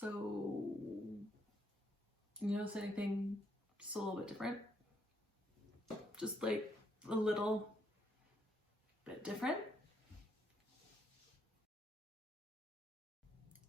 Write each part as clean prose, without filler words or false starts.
So, you notice anything just a little bit different? Just like a little bit different?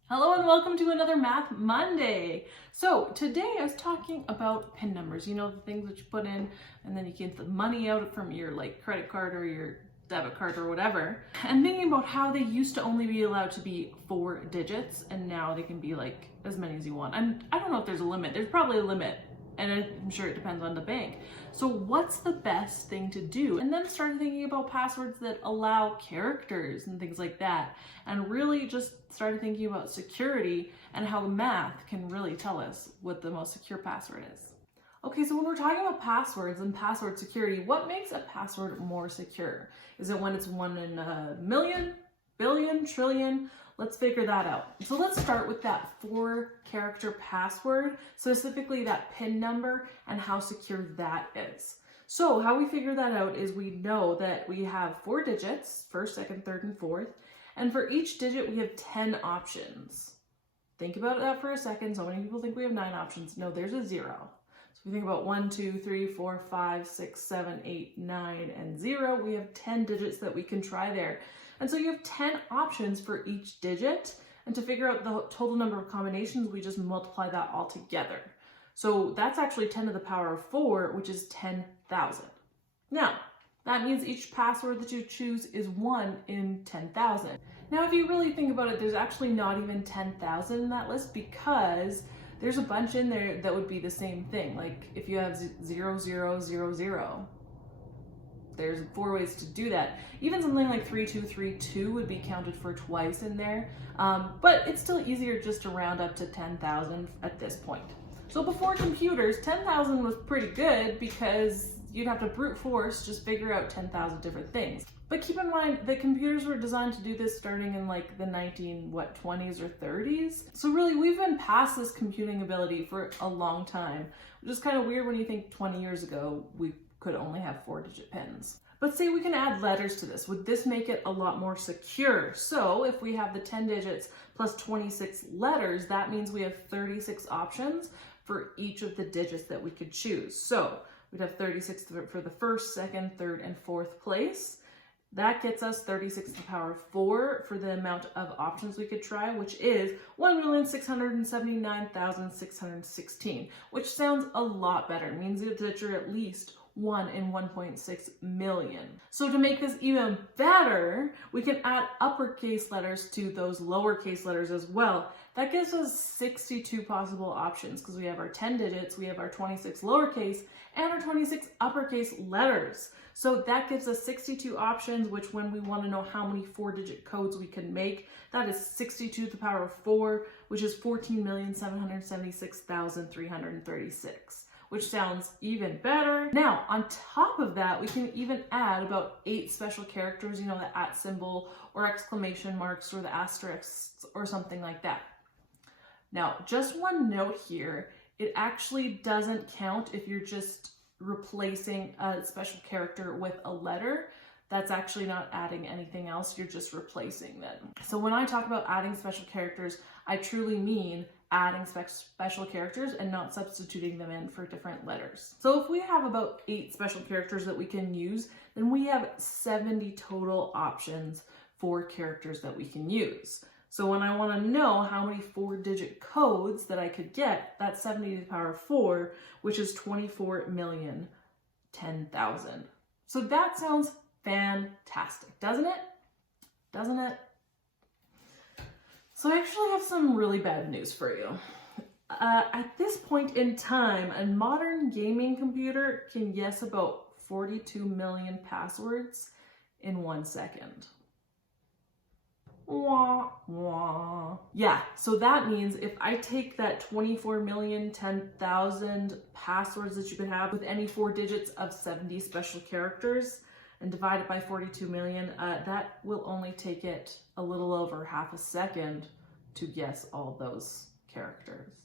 Hello and welcome to another Math Monday. So today I was talking about PIN numbers, you know, the things that you put in and then you get the money out from your like credit card or your debit card or whatever. And thinking about how they used to only be allowed to be 4 digits and now they can be like as many as you want. And I don't know if there's a limit. There's probably a limit. And I'm sure it depends on the bank. So what's the best thing to do? And then started thinking about passwords that allow characters and things like that. And really just started thinking about security and how math can really tell us what the most secure password is. Okay, so when we're talking about passwords and password security, what makes a password more secure? Is it when it's 1 in a million, billion, trillion? Let's figure that out. So let's start with that 4-character password, specifically that PIN number and how secure that is. So how we figure that out is we know that we have 4 digits, first, second, third, and fourth, and for each digit we have 10 options. Think about that for a second. So many people think we have 9 options. No, there's a 0. So if we think about 1, 2, 3, 4, 5, 6, 7, 8, 9, and 0, we have 10 digits that we can try there. And so you have 10 options for each digit, and to figure out the total number of combinations, we just multiply that all together. So that's actually 10 to the power of 4, which is 10,000. Now, that means each password that you choose is 1 in 10,000. Now, if you really think about it, there's actually not even 10,000 in that list because there's a bunch in there that would be the same thing. Like if you have 0, 0, 0, 0. There's 4 ways to do that. Even something like 3232 would be counted for twice in there, but it's still easier just to round up to 10,000 at this point. So before computers, 10,000 was pretty good because you'd have to brute force just figure out 10,000 different things. But keep in mind that computers were designed to do this starting in like the 20s or 30s. So really we've been past this computing ability for a long time, which is kind of weird when you think 20 years ago we could only have 4-digit pins. But say we can add letters to this. Would this make it a lot more secure? So if we have the 10 digits plus 26 letters, that means we have 36 options for each of the digits that we could choose. So we'd have 36 for the first, second, third, and fourth place. That gets us 36 to the power of 4 for the amount of options we could try, which is 1,679,616, which sounds a lot better. It means that you're at least 1 in 1.6 million. So to make this even better, we can add uppercase letters to those lowercase letters as well. That gives us 62 possible options because we have our 10 digits, we have our 26 lowercase, and our 26 uppercase letters. So that gives us 62 options, which when we want to know how many 4-digit codes we can make, that is 62 to the power of 4, which is 14,776,336. Which sounds even better. Now, on top of that, we can even add about 8 special characters, you know, the @ symbol or exclamation marks or the asterisks or something like that. Now, just one note here, it actually doesn't count if you're just replacing a special character with a letter. That's actually not adding anything else, you're just replacing them. So when I talk about adding special characters, I truly mean adding special characters and not substituting them in for different letters. So if we have about 8 special characters that we can use, then we have 70 total options for characters that we can use. So when I want to know how many 4-digit codes that I could get, that's 70 to the power of 4, which is 24,010,000. So that sounds fantastic, doesn't it? Doesn't it? So I actually have some really bad news for you. At this point in time, a modern gaming computer can guess about 42 million passwords in 1 second. Wah, wah. Yeah, so that means if I take that 24,010,000 passwords that you could have with any 4 digits of 70 special characters and divide it by 42 million, that will only take it a little over half a second to guess all those characters.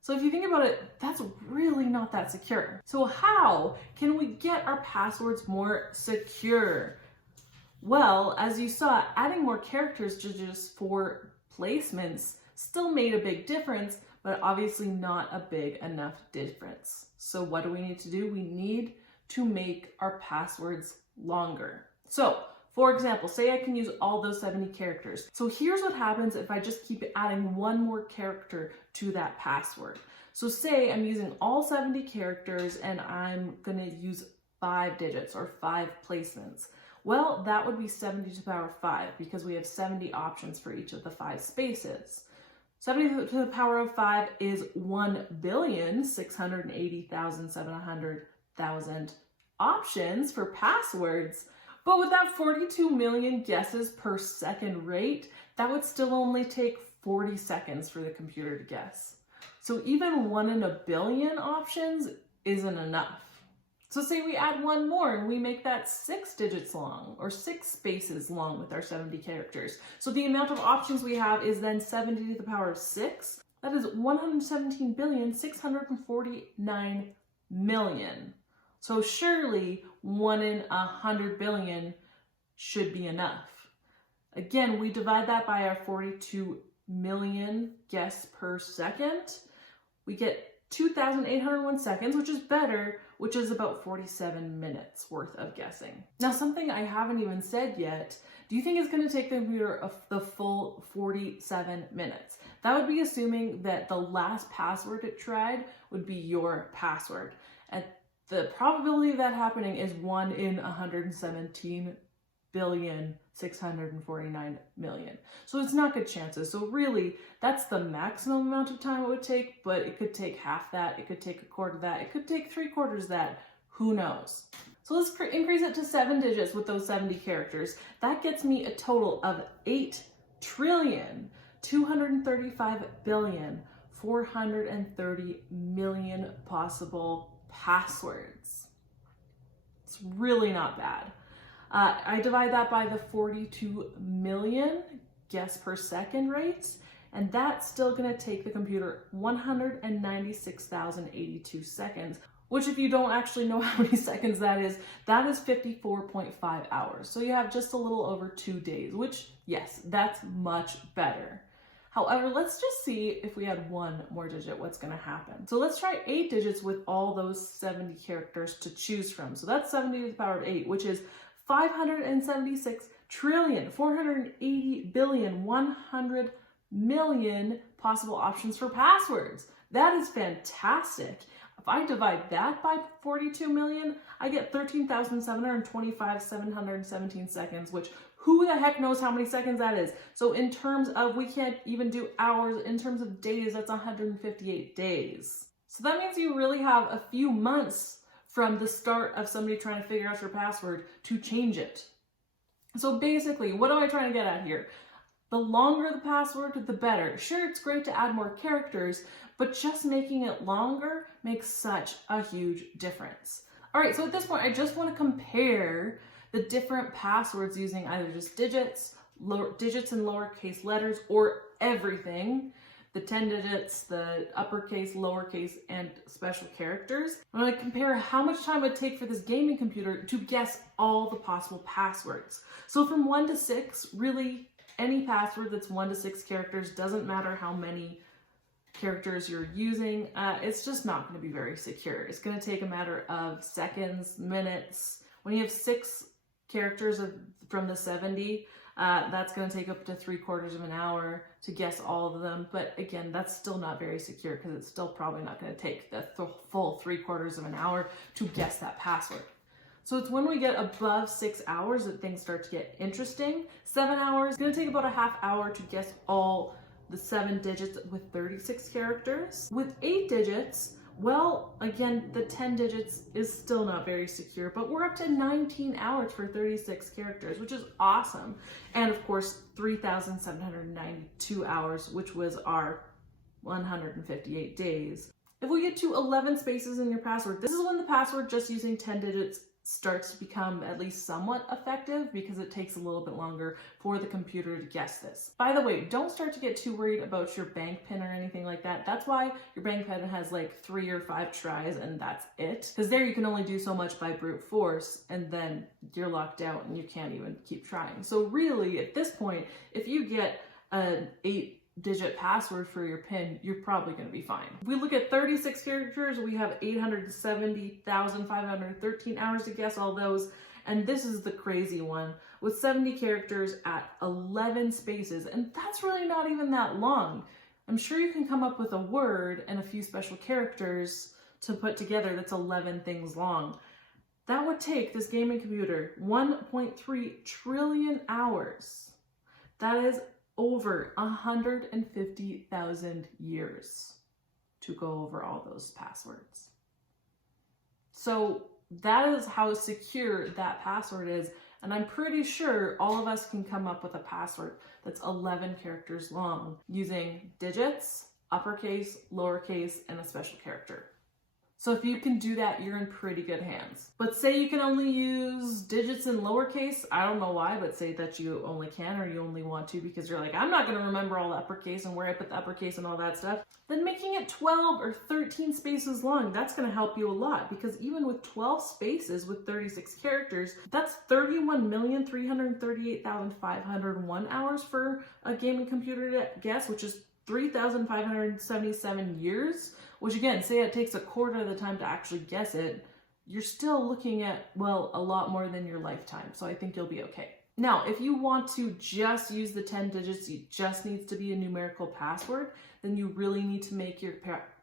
So if you think about it, that's really not that secure. So how can we get our passwords more secure? Well, as you saw, adding more characters to just 4 placements still made a big difference, but obviously not a big enough difference. So what do we need to do? We need to make our passwords longer. So for example, say I can use all those 70 characters. So here's what happens if I just keep adding one more character to that password. So say I'm using all 70 characters and I'm gonna use 5 digits or 5 placements. Well, that would be 70 to the power of 5 because we have 70 options for each of the 5 spaces. 70 to the power of 5 is 1,680,700,000 options for passwords. But with that 42 million guesses per second rate, that would still only take 40 seconds for the computer to guess. So even 1 in a billion options isn't enough. So say we add one more and we make that 6 digits long or 6 spaces long with our 70 characters. So the amount of options we have is then 70 to the power of 6. That is 117,649,000,000. So surely 1 in 100 billion should be enough. Again, we divide that by our 42 million guess per second. We get 2,801 seconds, which is better, which is about 47 minutes worth of guessing. Now, something I haven't even said yet, do you think it's going to take the computer the full 47 minutes? That would be assuming that the last password it tried would be your password. And the probability of that happening is 1 in 117,649,000,000. So it's not good chances. So really, that's the maximum amount of time it would take, but it could take half that, it could take a quarter of that, it could take 3/4 that, who knows? So let's increase it to 7 digits with those 70 characters. That gets me a total of 8,235,430,000,000 possible passwords. It's really not bad. I divide that by the 42 million guess per second rate, and that's still going to take the computer 196,082 seconds, which if you don't actually know how many seconds that is 54.5 hours. So you have just a little over 2 days, which yes, that's much better. However, let's just see if we add one more digit, what's going to happen. So let's try 8 digits with all those 70 characters to choose from. So that's 70 to the power of 8, which is 576,480,100,000,000 possible options for passwords. That is fantastic. If I divide that by 42 million, I get 13,725,717 seconds, which who the heck knows how many seconds that is? So in terms of, we can't even do hours, in terms of days, that's 158 days. So that means you really have a few months from the start of somebody trying to figure out your password to change it. So basically, what am I trying to get at here? The longer the password, the better. Sure, it's great to add more characters, but just making it longer makes such a huge difference. All right, so at this point, I just want to compare the different passwords using either just digits and lowercase letters, or everything. The 10 digits, the uppercase, lowercase, and special characters. I'm going to compare how much time it would take for this gaming computer to guess all the possible passwords. So from 1 to 6, really any password that's 1 to 6 characters, doesn't matter how many characters you're using, it's just not going to be very secure. It's going to take a matter of seconds, minutes. When you have 6 characters from the 70, that's going to take up to 3/4 of an hour to guess all of them. But again, that's still not very secure because it's still probably not going to take the full 3/4 of an hour to guess that password. So it's when we get above 6 hours that things start to get interesting. 7 hours, it's going to take about a half hour to guess all the 7 digits with 36 characters. With 8 digits, well, again, the 10 digits is still not very secure, but we're up to 19 hours for 36 characters, which is awesome. And of course, 3,792 hours, which was our 158 days. If we get to 11 spaces in your password, this is when the password just using 10 digits starts to become at least somewhat effective, because it takes a little bit longer for the computer to guess this. By the way, don't start to get too worried about your bank PIN or anything like that. That's why your bank PIN has like 3 or 5 tries and that's it. Because there you can only do so much by brute force, and then you're locked out and you can't even keep trying. So really, at this point, if you get an 8-digit password for your PIN, you're probably going to be fine. If we look at 36 characters, we have 870,513 hours to guess all those. And this is the crazy one with 70 characters at 11 spaces. And that's really not even that long. I'm sure you can come up with a word and a few special characters to put together that's 11 things long. That would take this gaming computer 1.3 trillion hours. That is over 150,000 years to go over all those passwords. So that is how secure that password is. And I'm pretty sure all of us can come up with a password that's 11 characters long using digits, uppercase, lowercase, and a special character. So if you can do that, you're in pretty good hands. But say you can only use digits in lowercase. I don't know why, but say that you only can or you only want to because you're like, I'm not going to remember all the uppercase and where I put the uppercase and all that stuff. Then making it 12 or 13 spaces long, that's going to help you a lot because even with 12 spaces with 36 characters, that's 31,338,501 hours for a gaming computer to guess, which is 3,577 years. Which again, say it takes a quarter of the time to actually guess it, you're still looking at, well, a lot more than your lifetime. So I think you'll be okay. Now, if you want to just use the 10 digits, it just needs to be a numerical password, then you really need to make your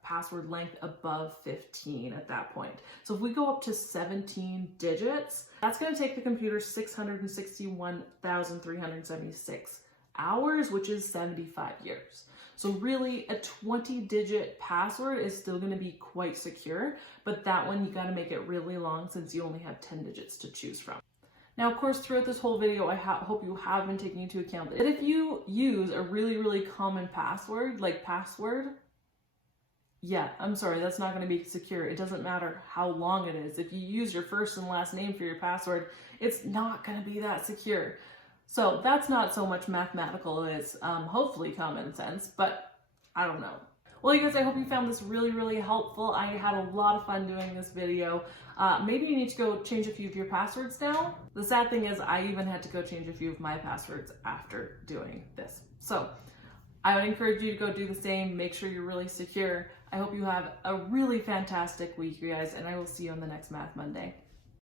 password length above 15 at that point. So if we go up to 17 digits, that's going to take the computer 661,376 hours, which is 75 years. So really a 20-digit password is still going to be quite secure, but that one you got to make it really long since you only have 10 digits to choose from. Now, of course, throughout this whole video, I hope you have been taking into account that if you use a really, really common password, like password, yeah, I'm sorry, that's not going to be secure. It doesn't matter how long it is. If you use your first and last name for your password, it's not going to be that secure. So that's not so much mathematical as hopefully common sense, but I don't know. Well, you guys, I hope you found this really, really helpful. I had a lot of fun doing this video. Maybe you need to go change a few of your passwords now. The sad thing is I even had to go change a few of my passwords after doing this. So I would encourage you to go do the same. Make sure you're really secure. I hope you have a really fantastic week, you guys, and I will see you on the next Math Monday.